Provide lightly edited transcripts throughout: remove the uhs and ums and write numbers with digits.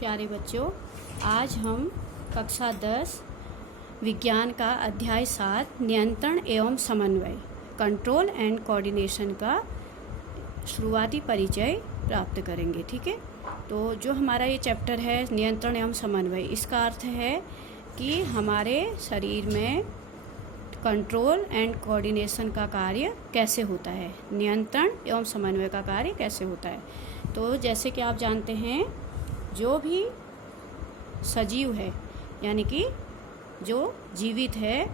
प्यारे बच्चों, आज हम कक्षा 10 विज्ञान का अध्याय 7 नियंत्रण एवं समन्वय कंट्रोल एंड कोऑर्डिनेशन का शुरुआती परिचय प्राप्त करेंगे। ठीक है, तो जो हमारा ये चैप्टर है नियंत्रण एवं समन्वय, इसका अर्थ है कि हमारे शरीर में कंट्रोल एंड कोऑर्डिनेशन का कार्य कैसे होता है, नियंत्रण एवं समन्वय का कार्य कैसे होता है। तो जैसे कि आप जानते हैं, जो भी सजीव है यानी कि जो जीवित है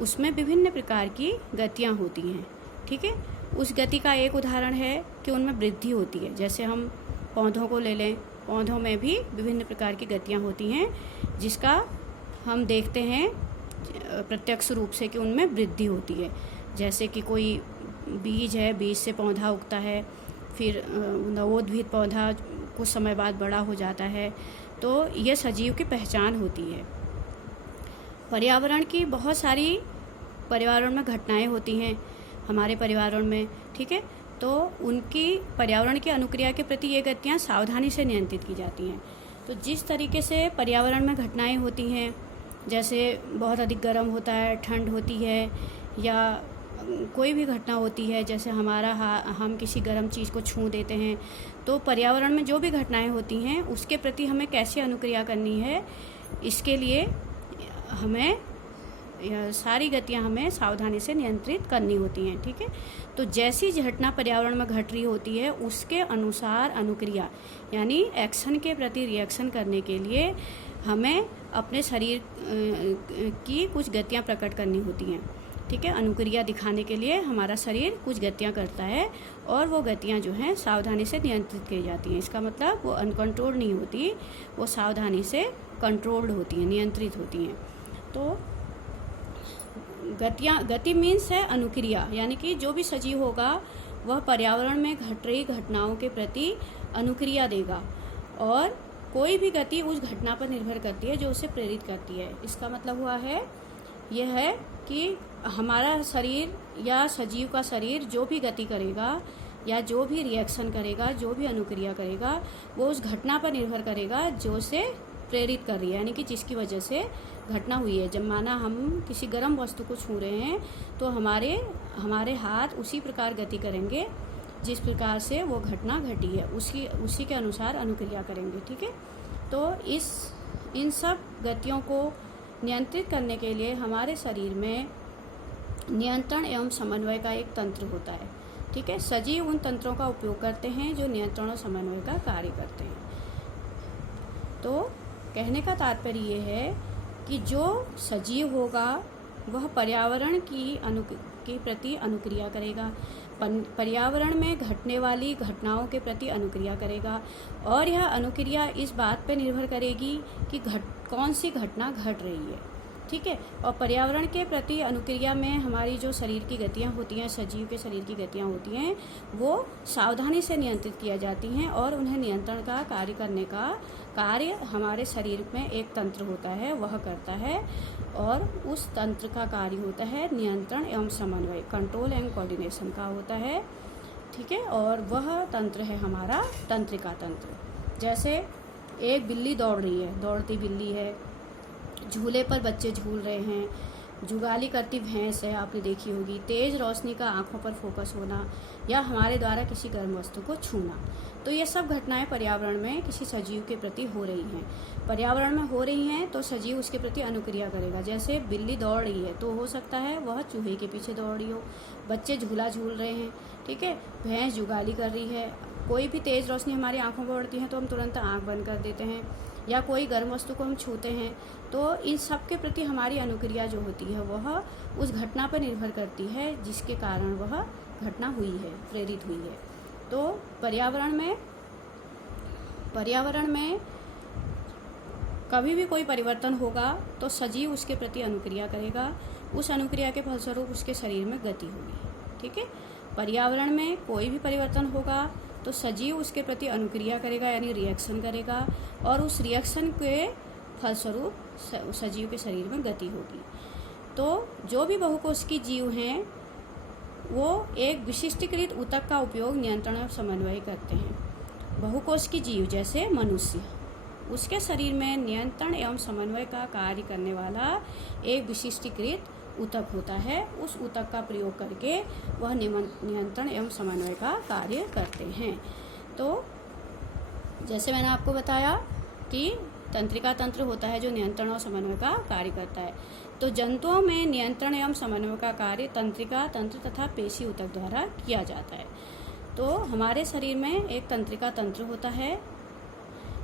उसमें विभिन्न प्रकार की गतियाँ होती हैं। ठीक है, उस गति का एक उदाहरण है कि उनमें वृद्धि होती है। जैसे हम पौधों को ले लें, पौधों में भी विभिन्न प्रकार की गतियाँ होती हैं जिसका हम देखते हैं प्रत्यक्ष रूप से कि उनमें वृद्धि होती है। जैसे कि कोई बीज है, बीज से पौधा उगता है, फिर नवोद्भिद पौधा कुछ समय बाद बड़ा हो जाता है। तो ये सजीव की पहचान होती है। पर्यावरण की बहुत सारी पर्यावरण में घटनाएं होती हैं हमारे पर्यावरण में। ठीक है, तो उनकी पर्यावरण की अनुक्रिया के प्रति ये गतियाँ सावधानी से नियंत्रित की जाती हैं। तो जिस तरीके से पर्यावरण में घटनाएं होती हैं, जैसे बहुत अधिक गर्म होता है, ठंड होती है, या कोई भी घटना होती है, जैसे हम किसी गर्म चीज़ को छू देते हैं, तो पर्यावरण में जो भी घटनाएं होती हैं उसके प्रति हमें कैसे अनुक्रिया करनी है, इसके लिए हमें सारी गतियां हमें सावधानी से नियंत्रित करनी होती हैं। ठीक है, तो जैसी घटना पर्यावरण में घट रही होती है उसके अनुसार अनुक्रिया यानी एक्शन के प्रति रिएक्शन करने के लिए हमें अपने शरीर की कुछ गतियां प्रकट करनी होती हैं। ठीक है, अनुक्रिया दिखाने के लिए हमारा शरीर कुछ गतियां करता है और वो गतियां जो हैं सावधानी से नियंत्रित की जाती हैं। इसका मतलब वो अनकंट्रोल नहीं होती, वो सावधानी से कंट्रोल्ड होती हैं, नियंत्रित होती हैं। तो गति मीन्स है अनुक्रिया, यानी कि जो भी सजीव होगा वह पर्यावरण में घट रही घटनाओं के प्रति अनुक्रिया देगा, और कोई भी गति उस घटना पर निर्भर करती है जो उसे प्रेरित करती है। इसका मतलब हुआ है यह है कि हमारा शरीर या सजीव का शरीर जो भी गति करेगा या जो भी रिएक्शन करेगा, जो भी अनुक्रिया करेगा, वो उस घटना पर निर्भर करेगा जो उसे प्रेरित कर रही है, यानी कि जिसकी वजह से घटना हुई है। जब माना हम किसी गर्म वस्तु को छू रहे हैं तो हमारे हाथ उसी प्रकार गति करेंगे जिस प्रकार से वो घटना घटी है, उसी के अनुसार अनुक्रिया करेंगे। ठीक है, तो इन सब गतियों को नियंत्रित करने के लिए हमारे शरीर में नियंत्रण एवं समन्वय का एक तंत्र होता है। ठीक है, सजीव उन तंत्रों का उपयोग करते हैं जो नियंत्रण और समन्वय का कार्य करते हैं। तो कहने का तात्पर्य ये है कि जो सजीव होगा वह पर्यावरण के प्रति अनुक्रिया करेगा, पर्यावरण में घटने वाली घटनाओं के प्रति अनुक्रिया करेगा, और यह अनुक्रिया इस बात पर निर्भर करेगी कि कौन सी घटना घट रही है। ठीक है, और पर्यावरण के प्रति अनुक्रिया में हमारी जो शरीर की गतियाँ होती हैं, सजीव के शरीर की गतियाँ होती हैं, वो सावधानी से नियंत्रित किया जाती हैं, और उन्हें नियंत्रण का कार्य करने का कार्य हमारे शरीर में एक तंत्र होता है, वह करता है, और उस तंत्र का कार्य होता है नियंत्रण एवं समन्वय, कंट्रोल एंड कोऑर्डिनेशन का होता है। ठीक है, और वह तंत्र है हमारा तंत्रिका तंत्र। जैसे एक बिल्ली दौड़ रही है, दौड़ती बिल्ली है, झूले पर बच्चे झूल रहे हैं, जुगाली करती भैंस है, आपने देखी होगी, तेज रोशनी का आंखों पर फोकस होना, या हमारे द्वारा किसी गर्म वस्तु को छूना। तो ये सब घटनाएं पर्यावरण में किसी सजीव के प्रति हो रही हैं। पर्यावरण में हो रही हैं तो सजीव उसके प्रति अनुक्रिया करेगा। जैसे बिल्ली दौड़ रही है तो हो सकता है वह चूहे के पीछे दौड़ रही हो, बच्चे झूला झूल रहे हैं, ठीक है, भैंस जुगाली कर रही है, कोई भी तेज रोशनी हमारी आंखों पर पड़ती है तो हम तुरंत आँख बंद कर देते हैं, या कोई गर्म वस्तु को हम छूते हैं। तो इन सब के प्रति हमारी अनुक्रिया जो होती है वह उस घटना पर निर्भर करती है जिसके कारण वह घटना हुई है, प्रेरित हुई है। तो पर्यावरण में कभी भी कोई परिवर्तन होगा तो सजीव उसके प्रति अनुक्रिया करेगा, उस अनुक्रिया के फलस्वरूप उसके शरीर में गति होगी। ठीक है, पर्यावरण में कोई भी परिवर्तन होगा तो सजीव उसके प्रति अनुक्रिया करेगा यानी रिएक्शन करेगा, और उस रिएक्शन के फलस्वरूप सजीव के शरीर में गति होगी। तो जो भी बहुकोशिकीय जीव हैं वो एक विशिष्टीकृत ऊतक का उपयोग नियंत्रण और समन्वय करते हैं। बहुकोशिकीय जीव जैसे मनुष्य, उसके शरीर में नियंत्रण एवं समन्वय का कार्य करने वाला एक विशिष्टीकृत ऊतक होता है। उस ऊतक का प्रयोग करके वह नियंत्रण एवं समन्वय का कार्य करते हैं। तो जैसे मैंने आपको बताया कि तंत्रिका तंत्र होता है जो नियंत्रण और समन्वय का कार्य करता है। तो जंतुओं में नियंत्रण एवं समन्वय का कार्य तंत्रिका तंत्र तथा पेशी ऊतक द्वारा किया जाता है। तो हमारे शरीर में एक तंत्रिका तंत्र होता है।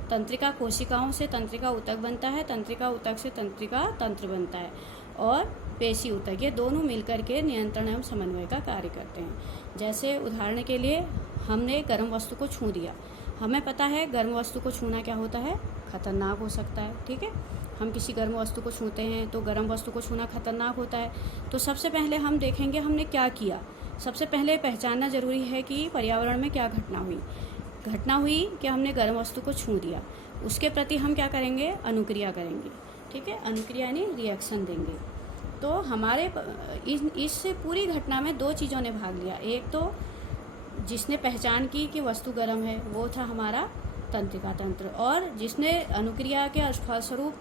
तंत्रिका कोशिकाओं से तंत्रिका ऊतक बनता है, तंत्रिका ऊतक से तंत्रिका तंत्र बनता है, और पेशी ऊतक, ये दोनों मिलकर के नियंत्रण एवं समन्वय का कार्य करते हैं। जैसे उदाहरण के लिए हमने गर्म वस्तु को छू दिया, हमें पता है गर्म वस्तु को छूना क्या होता है, खतरनाक हो सकता है। ठीक है, हम किसी गर्म वस्तु को छूते हैं तो गर्म वस्तु को छूना खतरनाक होता है। तो सबसे पहले हम देखेंगे हमने क्या किया। सबसे पहले पहचानना जरूरी है कि पर्यावरण में क्या घटना हुई कि हमने गर्म वस्तु को छू दिया। उसके प्रति हम क्या करेंगे, अनुक्रिया करेंगे। ठीक है, अनुक्रिया यानी रिएक्शन देंगे। तो हमारे इस पूरी घटना में दो चीज़ों ने भाग लिया। एक तो जिसने पहचान की कि वस्तु गर्म है वो था हमारा तंत्रिका तंत्र, और जिसने अनुक्रिया के फलस्वरूप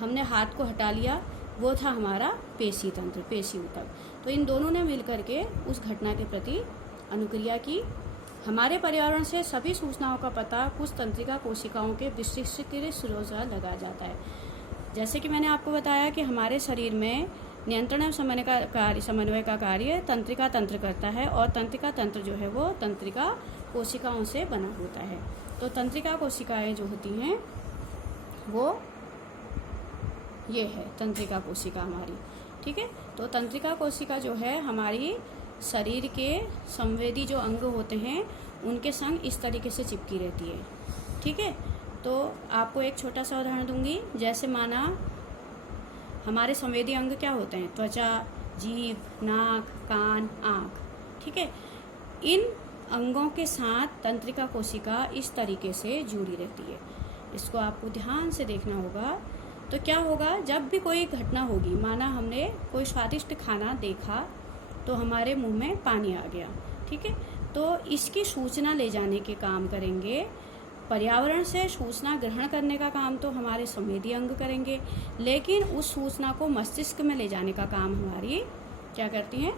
हमने हाथ को हटा लिया वो था हमारा पेशी तंत्र, पेशी ऊतक। तो इन दोनों ने मिलकर के उस घटना के प्रति अनुक्रिया की। हमारे पर्यावरण से सभी सूचनाओं का पता कुछ तंत्रिका कोशिकाओं के विशिष्टीकृत स्रोत से लगाया जाता है। जैसे कि मैंने आपको बताया कि हमारे शरीर में नियंत्रण एवं समन्वय का कार्य तंत्रिका तंत्र करता है, और तंत्रिका तंत्र जो है वो तंत्रिका कोशिकाओं से बना होता है। तो तंत्रिका कोशिकाएं जो होती हैं वो ये है तंत्रिका कोशिका हमारी। ठीक है, तो तंत्रिका कोशिका जो है हमारी शरीर के संवेदी जो अंग होते हैं उनके संग इस तरीके से चिपकी रहती है। ठीक है, तो आपको एक छोटा सा उदाहरण दूंगी। जैसे माना हमारे संवेदी अंग क्या होते हैं, त्वचा, जीभ, नाक, कान, आँख। ठीक है, इन अंगों के साथ तंत्रिका कोशिका इस तरीके से जुड़ी रहती है। इसको आपको ध्यान से देखना होगा। तो क्या होगा, जब भी कोई घटना होगी, माना हमने कोई स्वादिष्ट खाना देखा तो हमारे मुंह में पानी आ गया। ठीक है, तो इसकी सूचना ले जाने के काम करेंगे। पर्यावरण से सूचना ग्रहण करने का काम तो हमारे संवेदी अंग करेंगे, लेकिन उस सूचना को मस्तिष्क में ले जाने का काम हमारी क्या करती हैं,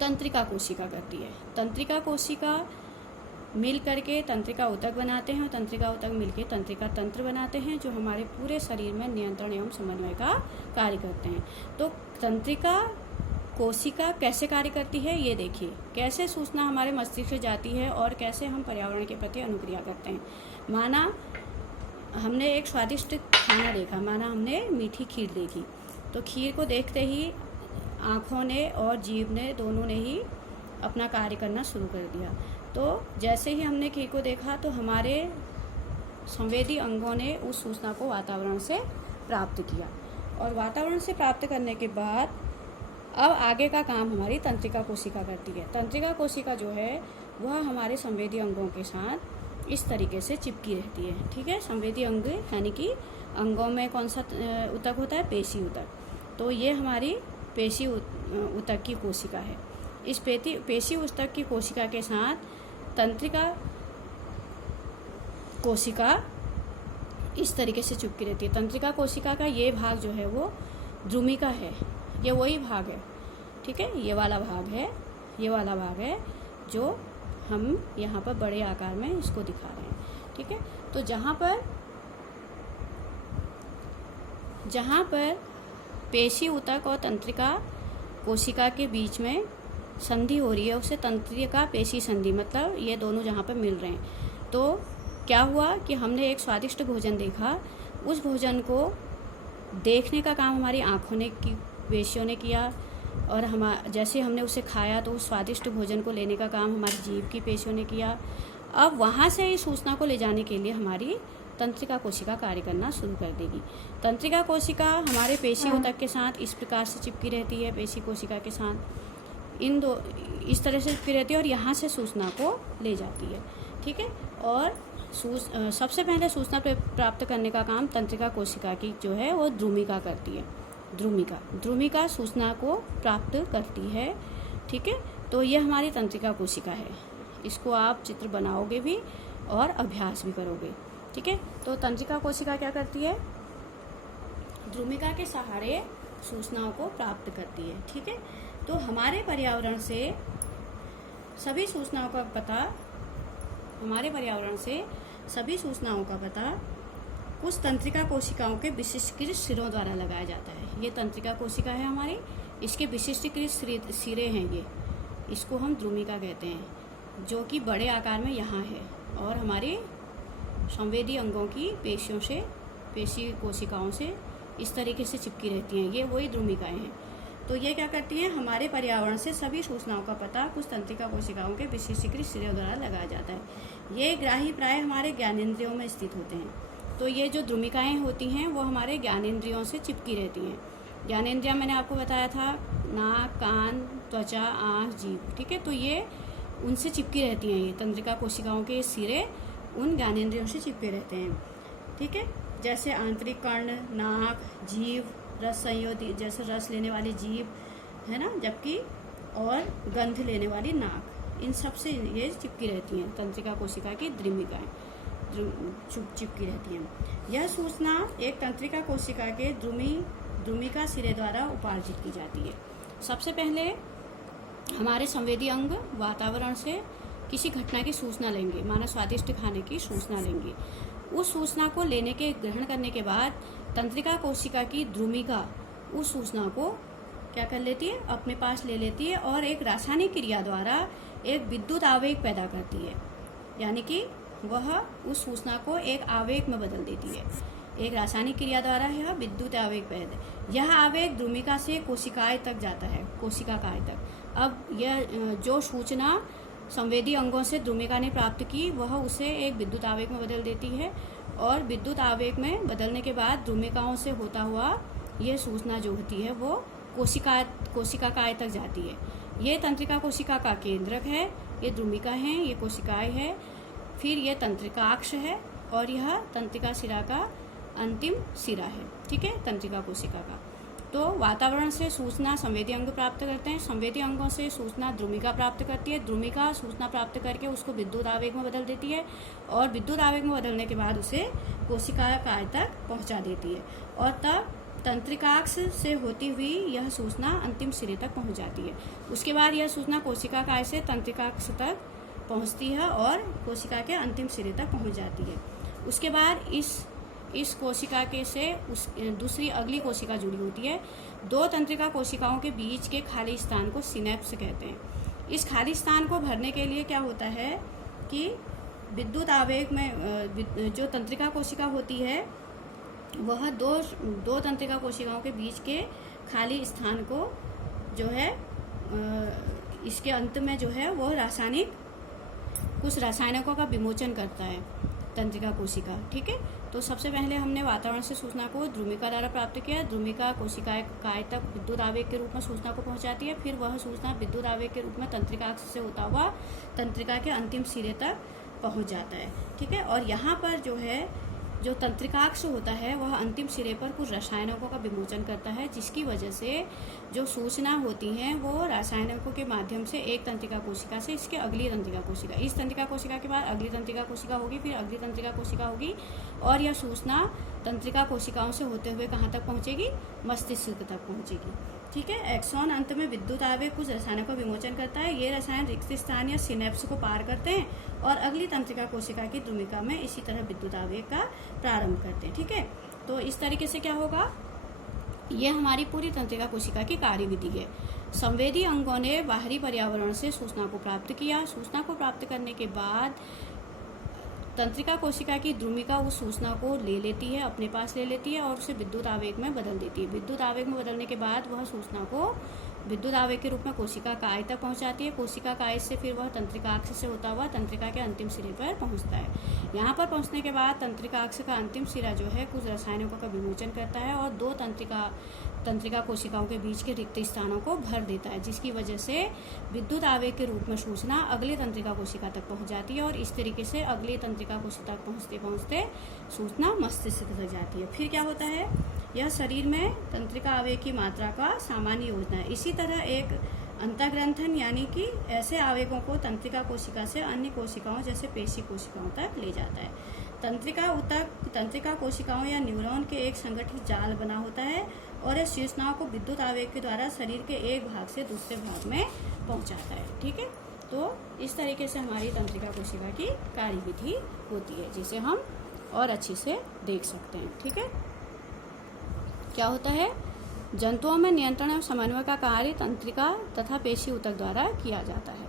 तंत्रिका कोशिका करती है। तंत्रिका कोशिका मिल करके तंत्रिका ऊतक बनाते हैं, और तंत्रिका ऊतक मिलके तंत्रिका तंत्र बनाते हैं, जो हमारे पूरे शरीर में नियंत्रण एवं समन्वय का कार्य करते हैं। तो तंत्रिका कोशिका कैसे कार्य करती है ये देखिए, कैसे सूचना हमारे मस्तिष्क से जाती है और कैसे हम पर्यावरण के प्रति अनुक्रिया करते हैं। माना हमने एक स्वादिष्ट खाना देखा, माना हमने मीठी खीर देखी, तो खीर को देखते ही आँखों ने और जीभ ने दोनों ने ही अपना कार्य करना शुरू कर दिया। तो जैसे ही हमने खीर को देखा तो हमारे संवेदी अंगों ने उस सूचना को वातावरण से प्राप्त किया, और वातावरण से प्राप्त करने के बाद अब आगे का काम हमारी तंत्रिका कोशिका करती है। तंत्रिका कोशिका जो है वह हमारे संवेदी अंगों के साथ इस तरीके से चिपकी रहती है। ठीक है, संवेदी अंग यानी कि अंगों में कौन सा ऊतक होता है, पेशी ऊतक। तो ये हमारी पेशी ऊतक की कोशिका है। इस पेशी ऊतक की कोशिका के साथ तंत्रिका कोशिका इस तरीके से चिपकी रहती है। तंत्रिका कोशिका का ये भाग जो है वो द्रुमिका है, ये वही भाग है। ठीक है, ये वाला भाग है, ये वाला भाग है जो हम यहाँ पर बड़े आकार में इसको दिखा रहे हैं। ठीक है, तो जहाँ पर पेशी ऊतक और तंत्रिका कोशिका के बीच में संधि हो रही है उसे तंत्रिका पेशी संधि, मतलब ये दोनों जहाँ पर मिल रहे हैं। तो क्या हुआ कि हमने एक स्वादिष्ट भोजन देखा, उस भोजन को देखने का काम हमारी आँखों ने की, पेशियों ने किया, और जैसे हमने उसे खाया तो उस स्वादिष्ट भोजन को लेने का काम हमारी जीभ की पेशियों ने किया। अब वहाँ से इस सूचना को ले जाने के लिए हमारी तंत्रिका कोशिका कार्य करना शुरू कर देगी। तंत्रिका कोशिका हमारे पेशी ऊतक के साथ इस प्रकार से चिपकी रहती है, पेशी कोशिका के साथ इस तरह से चिपकी रहती है, और यहाँ से सूचना को ले जाती है। ठीक है, और सबसे पहले सूचना प्राप्त करने का काम तंत्रिका कोशिका की जो है वो द्रुमिका करती है। द्रुमिका सूचना को प्राप्त करती है। ठीक है, तो ये हमारी तंत्रिका कोशिका है। इसको आप चित्र बनाओगे भी और अभ्यास भी करोगे। ठीक है। तो तंत्रिका कोशिका क्या करती है, द्रुमिका के सहारे सूचनाओं को प्राप्त करती है। ठीक है। तो हमारे पर्यावरण से सभी सूचनाओं का पता कुछ तंत्रिका कोशिकाओं के विशिष्टकृत सिरों द्वारा लगाया जाता है। ये तंत्रिका कोशिका है हमारी, इसके विशिष्टकृत सिरे हैं ये, इसको हम द्रुमिका कहते हैं, जो कि बड़े आकार में यहाँ है और हमारे संवेदी अंगों की पेशी कोशिकाओं से इस तरीके से चिपकी रहती हैं। ये वही द्रुमिकाएं हैं। तो ये क्या करती हैं, हमारे पर्यावरण से सभी सूचनाओं का पता कुछ तंत्रिका कोशिकाओं के विशिष्टकृत सिरों द्वारा लगाया जाता है। ये ग्राही प्राय हमारे ज्ञानेंद्रियों में स्थित होते हैं। तो ये जो द्रुमिकाएं होती हैं वो हमारे ज्ञानेंद्रियों से चिपकी रहती हैं। ज्ञानेंद्रियां मैंने आपको बताया था, नाक, कान, त्वचा, आँख, जीभ। ठीक है। तो ये उनसे चिपकी रहती हैं। ये तंत्रिका कोशिकाओं के सिरे उन ज्ञानेंद्रियों से चिपके रहते हैं। ठीक है। जैसे आंतरिक कर्ण, नाक, जीभ, रस संयोदी जैसे रस लेने वाली जीभ है ना, जबकि और गंध लेने वाली नाक, इन सब से ये चिपकी रहती हैं। तंत्रिका कोशिका की द्रुमिकाएं चिपकी रहती हैं। यह सूचना एक तंत्रिका कोशिका के द्रुमिका सिरे द्वारा उपार्जित की जाती है। सबसे पहले हमारे संवेदी अंग वातावरण से किसी घटना की सूचना लेंगे, माना स्वादिष्ट खाने की सूचना लेंगे। उस सूचना को लेने के ग्रहण करने के बाद तंत्रिका कोशिका की द्रुमिका उस सूचना को क्या कर लेती है, अपने पास ले लेती है और एक रासायनिक क्रिया द्वारा एक विद्युत आवेग पैदा करती है। यानी कि वह उस सूचना को एक आवेग में बदल देती है। एक रासायनिक क्रिया द्वारा यह विद्युत आवेग पैदा, यह आवेग द्रुमिका से कोशिकाएं तक जाता है, कोशिकाएं तक। अब यह जो सूचना संवेदी अंगों से द्रुमिका ने प्राप्त की, वह उसे एक विद्युत आवेग में बदल देती है और विद्युत आवेग में बदलने के बाद द्रुमिकाओं से होता हुआ यह सूचना जो होती है वो कोशिकाएं तक जाती है। ये तंत्रिका कोशिका का केंद्रक है, ये द्रुमिका है, ये कोशिकाएं है, फिर ये तंत्रिकाक्ष है और यह तंत्रिका शिरा का अंतिम सिरा है। ठीक है, तंत्रिका कोशिका का। तो वातावरण से सूचना संवेदी अंग प्राप्त करते हैं, संवेदी अंगों से सूचना द्रुमिका प्राप्त करती है, द्रुमिका सूचना प्राप्त करके उसको विद्युत आवेग में बदल देती है और विद्युत आवेग में बदलने के बाद उसे कोशिकाएं तक पहुंचा देती है और तब तंत्रिकाक्ष से होती हुई यह सूचना अंतिम सिरे तक पहुंच जाती है। उसके बाद यह सूचना कोशिकाएं से तंत्रिकाक्ष तक पहुंचती है और कोशिका के अंतिम सिरे तक पहुंच जाती है। उसके बाद इस कोशिका के से दूसरी अगली कोशिका जुड़ी होती है। दो तंत्रिका कोशिकाओं के बीच के खाली स्थान को सिनेप्स कहते हैं। इस खाली स्थान को भरने के लिए क्या होता है कि विद्युत आवेग में जो तंत्रिका कोशिका होती है वह दो तंत्रिका कोशिकाओं के बीच के खाली स्थान को जो है इसके अंत में जो है वो कुछ रासायनिकों का विमोचन करता है तंत्रिका कोशिका। ठीक है। तो सबसे पहले हमने वातावरण से सूचना को द्रुमिका द्वारा प्राप्त किया। द्रुमिका कोशिकाएं तक विद्युत आवेग के रूप में सूचना को पहुंचाती है, फिर वह सूचना विद्युत आवेग के रूप में तंत्रिकाक्ष से होता हुआ तंत्रिका के अंतिम सिरे तक पहुंच जाता है। ठीक है। और यहाँ पर जो तंत्रिकाक्ष होता है वह अंतिम सिरे पर कुछ रासायनिकों का विमोचन करता है, जिसकी वजह से जो सूचना होती है वो रासायनिकों के माध्यम से एक तंत्रिका कोशिका से इसके अगली तंत्रिका कोशिका, इस तंत्रिका कोशिका के बाद अगली तंत्रिका कोशिका होगी, फिर अगली तंत्रिका कोशिका होगी और यह सूचना तंत्रिका कोशिकाओं से होते हुए कहाँ तक पहुँचेगी, मस्तिष्क तक पहुँचेगी। ठीक है। एक्सॉन अंत में विद्युत आवेग कुछ रसायनों का विमोचन करता है। ये रसायन रिक्त स्थान या सिनेप्स को पार करते हैं और अगली तंत्रिका कोशिका की द्रुमिका में इसी तरह विद्युत आवेग का प्रारंभ करते हैं। ठीक है। तो इस तरीके से क्या होगा, ये हमारी पूरी तंत्रिका कोशिका की कार्यविधि है। संवेदी अंगों ने बाहरी पर्यावरण से सूचना को प्राप्त किया। सूचना को प्राप्त करने के बाद तंत्रिका कोशिका की द्रुमिका उस सूचना को ले लेती है, अपने पास ले लेती है और उसे विद्युत आवेग में बदल देती है। विद्युत आवेग में बदलने के बाद वह सूचना को विद्युत आवेग के रूप में कोशिका काय तक पहुंचाती है। कोशिका काय से फिर वह तंत्रिकाक्ष से होता हुआ तंत्रिका के अंतिम सिरे पर पहुंचता है। यहाँ पर पहुंचने के बाद तंत्रिकाक्ष का अंतिम सिरा जो है कुछ रसायनों का विमोचन करता है और दो तंत्रिका कोशिकाओं के बीच के रिक्त स्थानों को भर देता है, जिसकी वजह से विद्युत आवेग के रूप में सूचना अगली तंत्रिका कोशिका तक पहुंच जाती है और इस तरीके से अगली तंत्रिका कोशिका तक पहुंचते पहुंचते सूचना मस्तिष्क तक जाती है। फिर क्या होता है, यह शरीर में तंत्रिका आवेग की मात्रा का सामान्य योजना है। इसी तरह एक अंतःग्रंथन यानी कि ऐसे आवेगों को तंत्रिका कोशिका से अन्य कोशिकाओं जैसे पेशी कोशिकाओं तक ले जाता है। तंत्रिका ऊतक तंत्रिका कोशिकाओं या न्यूरॉन के एक संगठित जाल बना होता है और इस सूचनाओं को विद्युत आवेग के द्वारा शरीर के एक भाग से दूसरे भाग में पहुंचाता है। ठीक है, तो इस तरीके से हमारी तंत्रिका कोशिका की कार्यविधि होती है, जिसे हम और अच्छे से देख सकते हैं। ठीक है, क्या होता है, जंतुओं में नियंत्रण एवं समन्वय का कार्य तंत्रिका तथा पेशी ऊतक द्वारा किया जाता है।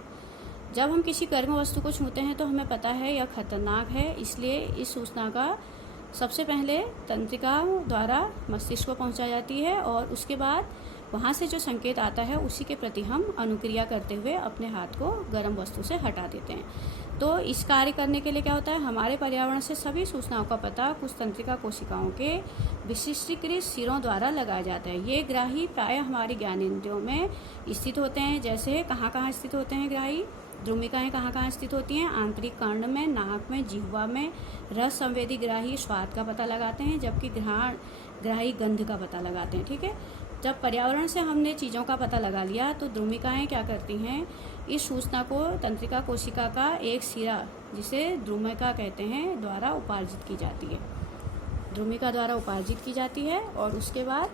जब हम किसी गर्म वस्तु को छूते हैं तो हमें पता है यह खतरनाक है, इसलिए इस सूचना का सबसे पहले तंत्रिका द्वारा मस्तिष्क को पहुंचाई जाती है और उसके बाद वहां से जो संकेत आता है उसी के प्रति हम अनुक्रिया करते हुए अपने हाथ को गर्म वस्तु से हटा देते हैं। तो इस कार्य करने के लिए क्या होता है, हमारे पर्यावरण से सभी सूचनाओं का पता कुछ तंत्रिका कोशिकाओं के विशिष्टीकृत सिरों द्वारा लगाया जाता है। ये ग्राही प्रायः हमारी ज्ञानेंद्रियों में स्थित होते हैं। जैसे कहाँ कहाँ स्थित होते हैं ग्राही, द्रुमिकाएं कहाँ कहाँ स्थित होती हैं, आंतरिक कर्ण में, नाक में, जिह्वा में। रस संवेदी ग्राही स्वाद का पता लगाते हैं, जबकि ग्राही गंध का पता लगाते हैं। ठीक है, जब पर्यावरण से हमने चीज़ों का पता लगा लिया तो द्रुमिकाएं क्या करती हैं, इस सूचना को तंत्रिका कोशिका का एक सिरा, जिसे द्रुमिका कहते हैं, द्वारा उपार्जित की जाती है। द्रुमिका द्वारा उपार्जित की जाती है और उसके बाद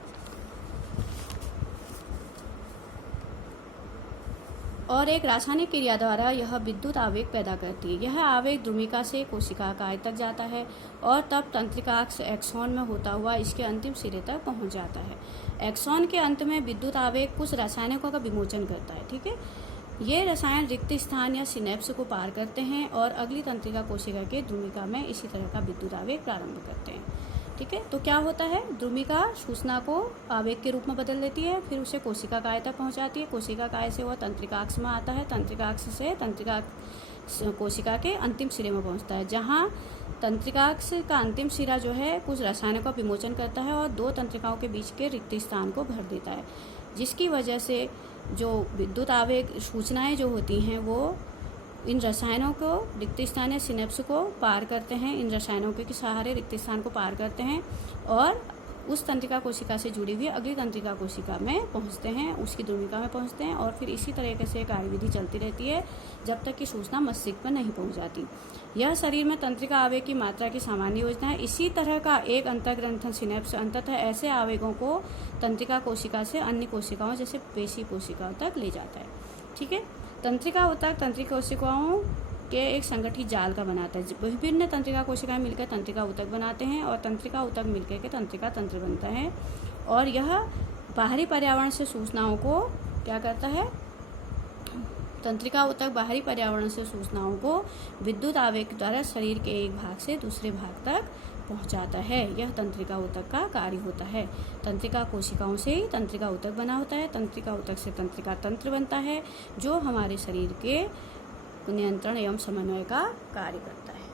और एक रासायनिक क्रिया द्वारा यह विद्युत आवेग पैदा करती है। यह आवेग द्रुमिका से कोशिका काय तक जाता है और तब तंत्रिकाक्ष एक्सॉन में होता हुआ इसके अंतिम सिरे तक पहुंच जाता है। एक्सॉन के अंत में विद्युत आवेग कुछ रासायनिकों का विमोचन करता है। ठीक है, ये रसायन रिक्त स्थान या सिनेप्स को पार करते हैं और अगली तंत्रिका कोशिका के द्रुमिका में इसी तरह का विद्युत आवेग प्रारंभ करते हैं। ठीक है, तो क्या होता है, द्रुमिका सूचना को आवेग के रूप में बदल देती है, फिर उसे कोशिका काय तक पहुंचाती है। कोशिका काय से वह तंत्रिकाक्ष में आता है, तंत्रिकाक्ष से तंत्रिका कोशिका के अंतिम सिरे में पहुंचता है, जहां तंत्रिकाक्ष का अंतिम सिरा जो है कुछ रसायनों का विमोचन करता है और दो तंत्रिकाओं के बीच के रिक्त स्थान को भर देता है, जिसकी वजह से जो विद्युत आवेग सूचनाएं जो होती हैं वो इन रसायनों को रिक्त स्थान या सिनेप्स को पार करते हैं, इन रसायनों के सहारे रिक्त स्थान को पार करते हैं और उस तंत्रिका कोशिका से जुड़ी हुई अगली तंत्रिका कोशिका में पहुंचते हैं, उसकी द्रुमिका में पहुंचते हैं और फिर इसी तरीके से कार्यविधि चलती रहती है जब तक कि सूचना मस्तिष्क पर नहीं पहुंच जाती। यह शरीर में तंत्रिका आवेग की मात्रा की सामान्य योजना है। इसी तरह का एक अंतर्ग्रंथन सिनेप्स अंततः ऐसे आवेगों को तंत्रिका कोशिका से अन्य कोशिकाओं जैसे पेशी कोशिकाओं तक ले जाता है। ठीक है, तंत्रिका ऊतक तंत्रिका कोशिकाओं के एक संगठित जाल का बनाता है। विभिन्न तंत्रिका कोशिकाएं मिलकर तंत्रिका ऊतक बनाते हैं और तंत्रिका ऊतक मिलकर के तंत्रिका तंत्र बनता है और यह बाहरी पर्यावरण से सूचनाओं को क्या करता है, तंत्रिका ऊतक बाहरी पर्यावरण से सूचनाओं को विद्युत आवेग द्वारा शरीर के एक भाग से दूसरे भाग तक पहुंचाता है। यह तंत्रिका ऊतक का कार्य होता है। तंत्रिका कोशिकाओं से ही तंत्रिका ऊतक बना होता है, तंत्रिका ऊतक से तंत्रिका तंत्र बनता है जो हमारे शरीर के नियंत्रण एवं समन्वय का कार्य करता है।